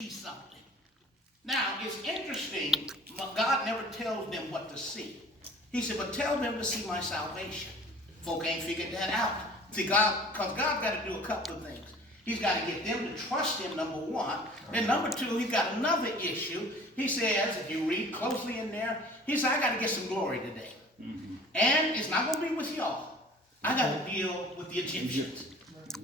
see something. Now, it's interesting, God never tells them what to see. He said, but tell them to see my salvation. Folk ain't figured that out. See, God, because God's got to do a couple of things. He's got to get them to trust him, number one. Then number two, he's got another issue. He says, if you read closely in there, he said, I got to get some glory today. And it's not going to be with y'all. I got to deal with the Egyptians.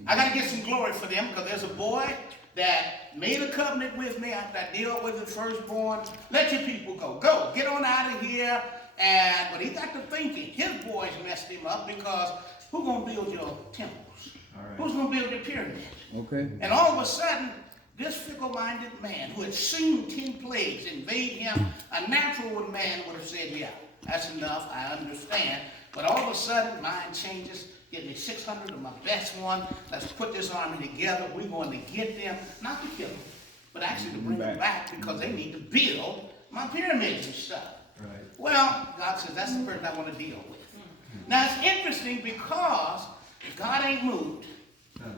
I got to get some glory for them because there's a boy that made a covenant with me. I deal with the firstborn. Let your people go. Go. Get on out of here. But he got to thinking. His boys messed him up because who's going to build your temples? Right. Who's going to build your pyramids? Okay. And all of a sudden, this fickle-minded man who had seen 10 plagues invade him, a natural man would have said, yeah, that's enough. I understand. But all of a sudden, mind changes. Get me 600 of my best one. Let's put this army together. We're going to get them, not to kill them, but actually to bring them back because they need to build my pyramids and stuff. Right. Well, God says, that's the person I want to deal with. Now, it's interesting because God ain't moved.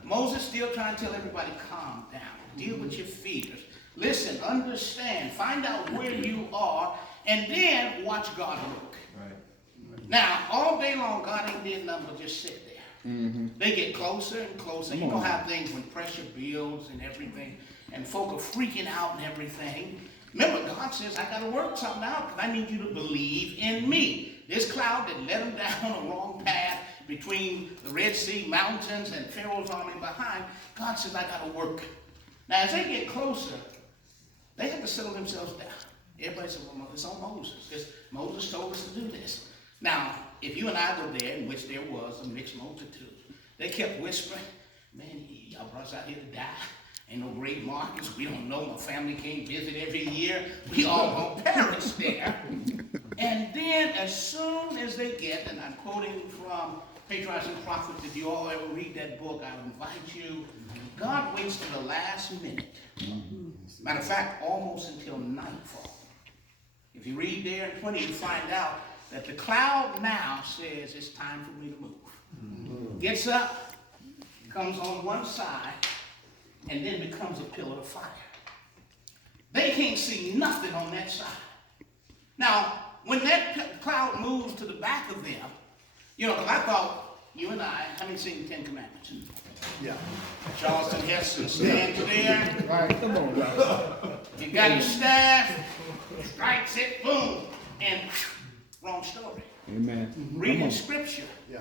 Moses still trying to tell everybody, calm down. Deal with your fears. Listen, understand. Find out where you are, and then watch God work. Right. Now, all day long, God ain't did nothing but just sit there. They get closer and closer. You know how things, when pressure builds and everything, and folk are freaking out and everything. Remember, God says, I got to work something out because I need you to believe in me. This cloud that led them down the wrong path between the Red Sea mountains and Pharaoh's army behind, God says, I got to work. Now, as they get closer, they have to settle themselves down. Everybody said, well, it's on Moses. Moses told us to do this. Now, if you and I were there, in which there was a mixed multitude, they kept whispering, man, y'all brought us out here to die. Ain't no great markets. We don't know. My family can't visit every year. We all gonna perish there. And then as soon as they get, and I'm quoting from Patriarchs and Prophets, if you all ever read that book, I invite you. God waits to the last minute. Matter of fact, almost until nightfall. If you read there in 20, you find out that the cloud now says it's time for me to move. Gets up, comes on one side, and then becomes a pillar of fire. They can't see nothing on that side. Now, when that cloud moves to the back of them, you know, because I thought, you and I, haven't seen the Ten Commandments. Yeah. Charleston Heston stands there. Right, come on, right. You got your staff, strikes it, boom, and wrong story. Amen. Reading scripture. Yeah.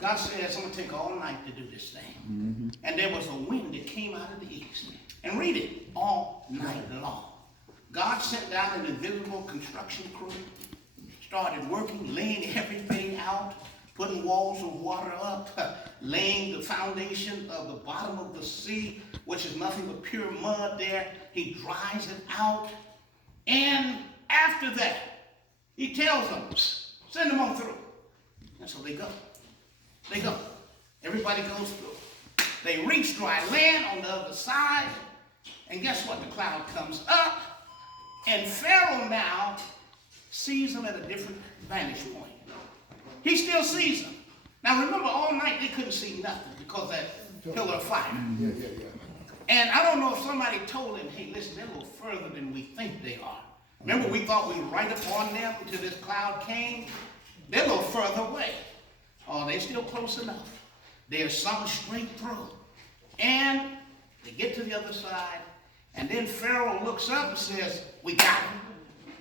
God says, I'm going to take all night to do this thing. And there was a wind that came out of the east. And read it, all night long. God sent down an invisible construction crew, started working, laying everything out, putting walls of water up, laying the foundation of the bottom of the sea, which is nothing but pure mud there. He dries it out. And after that, he tells them, send them on through. And so they go. They go. Everybody goes through. They reach dry land on the other side. And guess what? The cloud comes up. And Pharaoh now sees them at a different vantage point. He still sees them. Now remember, all night they couldn't see nothing because that pillar of fire. And I don't know if somebody told him, hey, listen, they're a little further than we think they are. Remember, we thought we were right upon them until this cloud came? They're a little further away. Oh, they're still close enough. They're sunk straight through. And they get to the other side, and then Pharaoh looks up and says, we got him.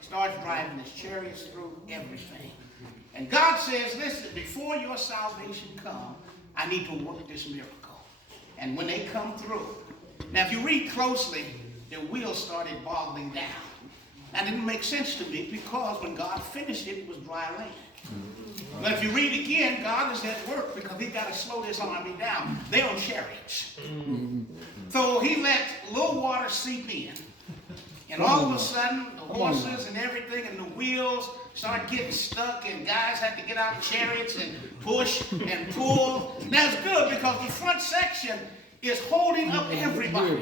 Starts driving his chariots through everything. And God says, listen, before your salvation comes, I need to work this miracle. And when they come through, now if you read closely, their wheels started boggling down. That didn't make sense to me because when God finished it, it was dry land. But if you read again, God is at work because he's got to slow this army down. They're on chariots. So he let a little water seep in. And all of a sudden, the horses and everything and the wheels start getting stuck and guys have to get out of chariots and push and pull. That's good because the front section is holding up everybody.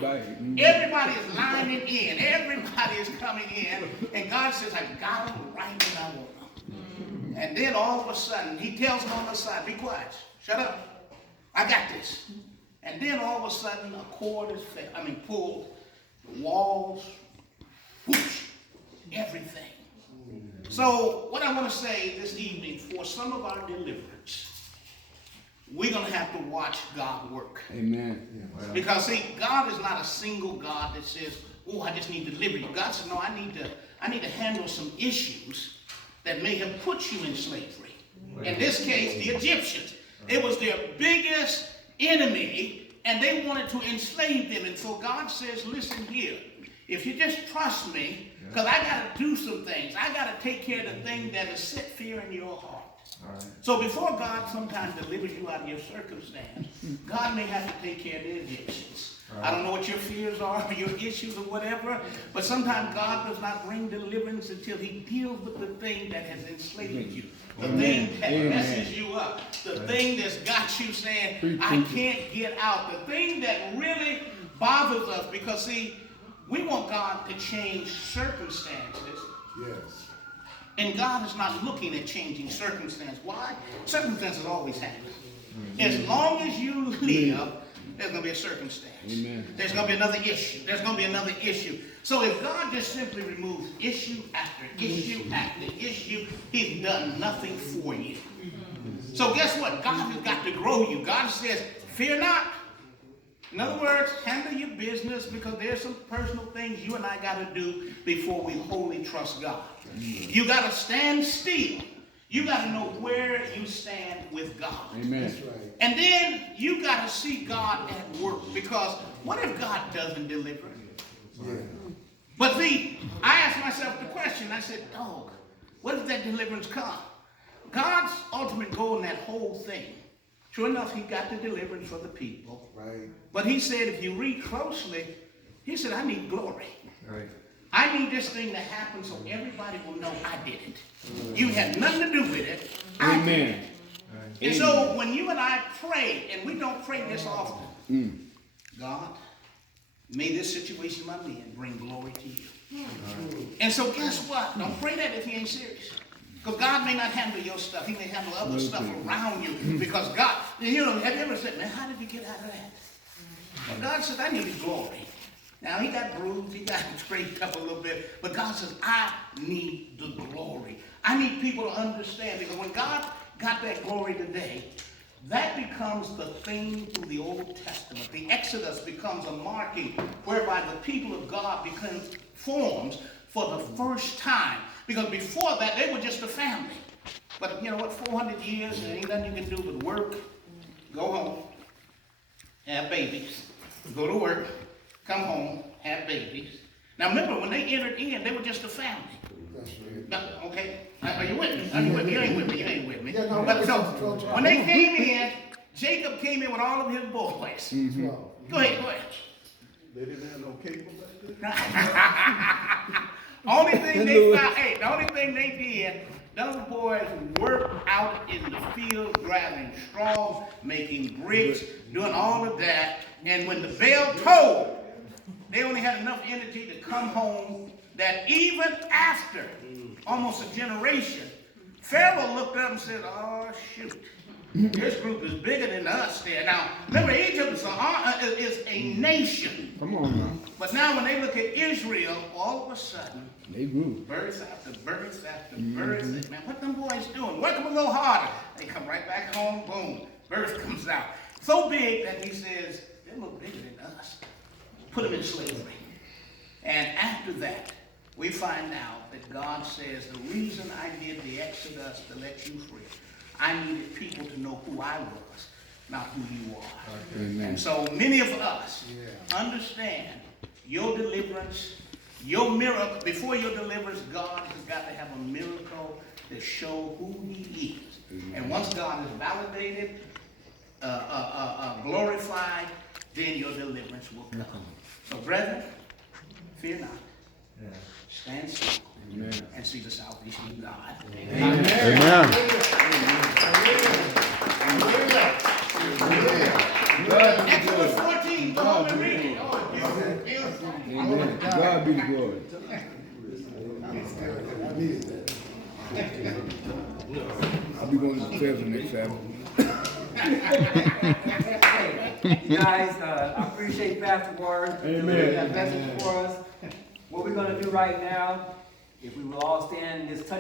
Everybody is lining in. Everybody is coming in. And God says, I got them right where I want them. And then all of a sudden, he tells them on the side, be quiet, shut up, I got this. And then all of a sudden, a cord is pulled walls, whoosh, everything. So what I want to say this evening, for some of our deliverance, we're going to have to watch God work. Amen. Because see, God is not a single God that says, oh, I just need to deliver you. God says, no, I need to handle some issues that may have put you in slavery. In this case, the Egyptians. It was their biggest enemy, and they wanted to enslave them. And so God says, listen here, if you just trust me, because I got to do some things. I got to take care of the thing that has set fear in your heart. Right. So before God sometimes delivers you out of your circumstance, God may have to take care of the Egyptians. Right. I don't know what your fears are or your issues or whatever, but sometimes God does not bring deliverance until he deals with the thing that has enslaved you. The thing that messes you up. The thing that's got you saying, I can't get out. The thing that really bothers us, because see, we want God to change circumstances. Yes. And God is not looking at changing circumstances. Why? Circumstances always happen. As long as you live, there's going to be a circumstance. Amen. There's going to be another issue. There's going to be another issue. So if God just simply removes issue after issue after issue, he's done nothing for you. So guess what? God has got to grow you. God says, fear not. In other words, handle your business, because there's some personal things you and I got to do before we wholly trust God. You got to stand still. You got to know where you stand with God. Amen. That's right. And then you got to see God at work, because what if God doesn't deliver? Yeah. But see, I asked myself the question. I said, dog, what if that deliverance come? God's ultimate goal in that whole thing, sure enough, he got the deliverance for the people. Right. But he said, if you read closely, he said, I need glory. Right. I need this thing to happen so everybody will know I did it. You had nothing to do with it. I did it. And so when you and I pray, and we don't pray this often, God, may this situation I'm in bring glory to you. And so guess what? Don't pray that if you ain't serious. Because God may not handle your stuff. He may handle other stuff around you. Because God, you know, have you ever said, man, how did you get out of that? Well, God said, I needed glory. Now, he got bruised, he got scraped up a little bit, but God says, I need the glory. I need people to understand, because when God got that glory today, that becomes the theme through the Old Testament. The Exodus becomes a marking whereby the people of God become forms for the first time. Because before that, they were just a family. But you know what, 400 years, there ain't nothing you can do but work, go home, have babies, go to work, come home, have babies. Now remember, when they entered in, they were just a family. That's right. No, okay? Are you with me? Are you with me? You ain't with me. You ain't with me. Yeah, no, But so, when they came in, Jacob came in with all of his boys. Mm-hmm. Go ahead, go ahead. They didn't have no cable back then? Only thing they found, hey, the only thing they did, those boys worked out in the field, gathering straw, making bricks, doing all of that. And when the bell tolled, they only had enough energy to come home, that even after almost a generation, Pharaoh looked up and said, oh, shoot. This group is bigger than us there. Now, remember, Egypt is a nation. Come on now. But now when they look at Israel, all of a sudden, They grew. birth after birth after birth. Man, what them boys doing? Work them a little harder. They come right back home, boom, birth comes out. So big that he says, they look bigger than us. Put them in slavery. And after that, we find out that God says, the reason I did the Exodus to let you free, I needed people to know who I was, not who you are. Amen. And so many of us understand your deliverance, your miracle. Before your deliverance, God has got to have a miracle to show who he is. Amen. And once God is validated, glorified, then your deliverance will come. So brethren, fear not. Stand still. Amen. And see the salvation of God. Amen. Amen. Exodus 14, go home and read it. Oh, beautiful, beautiful. Amen. God be the glory. I'll be going to the fair next Sabbath. You guys, I appreciate Pastor Warren. Amen. That message for us. What we're gonna do right now, if we will all stand in this touch